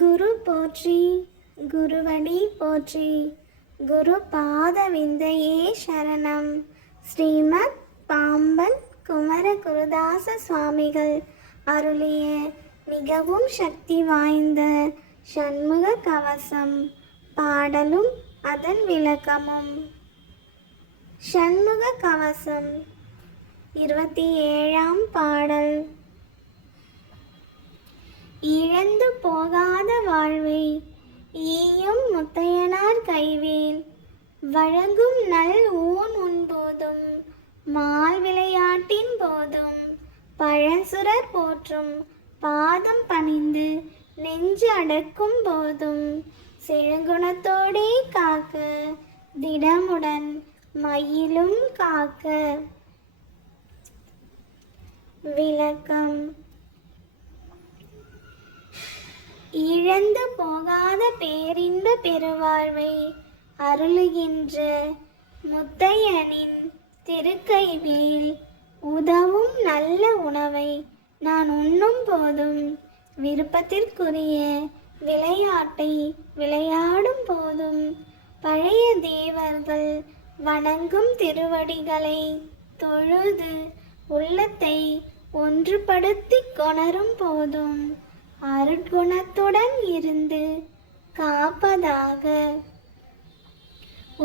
குரு போற்றி, குருவடி போற்றி, குரு பாத விந்தையே சரணம். ஸ்ரீமத் பாம்பன் குமர குருதாச சுவாமிகள் அருளிய மிகவும் சக்தி வாய்ந்த சண்முக கவசம் பாடலும் அதன் விளக்கமும். சண்முக கவசம் 27ஆம் பாடல். இழந்து போகாத வாழ்வை ஈயும் முத்தையனார் கைவேல் வழங்கும் நல் ஊன் உண்போதும் மால் விளையாட்டின் போதும் பழசுரர் போற்றும் பாதம் பணிந்து நெஞ்சு அடக்கும் போதும் செழுங்குணத்தோடே காக்க திடமுடன் மயிலும் காக்க. விளக்கம். இழந்து போகாத பேரின்ப பெருவாழ்வை அருளுகின்ற முத்தையனின் திருக்கைவேல் உதவும் நல்ல உணவை நான் உண்ணும் போதும் விருப்பத்திற்குரிய விளையாட்டை விளையாடும் போதும் பழைய தேவர்கள் வணங்கும் திருவடிகளை தொழுது உள்ளத்தை ஒன்றுபடுத்தி கொணரும் போதும் அருட்குணத்துடன் இருந்து காப்பதாக.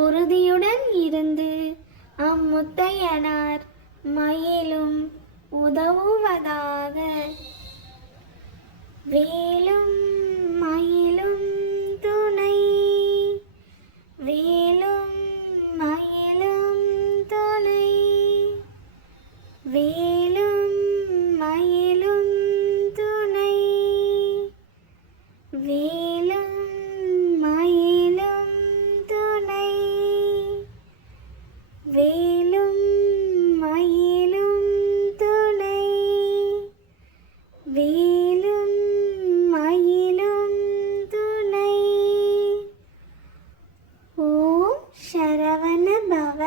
உறுதியுடன் இருந்து அம்முத்தையனார் மயிலும் உதவுவதாக. வேலும் மயிலும் துணை, வேலும் மயிலும் துணை, வேலும் மயிலும் துணை, வேலும் மயிலும் துணை, வேலும் மயிலும் துணை, வேலும் மயிலும் துணை. ஓம் சரவண பவ.